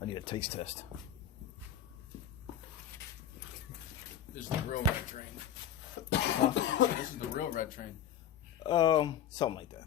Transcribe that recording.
I need a taste test. This is the real red train. This is the real red train. Something like that.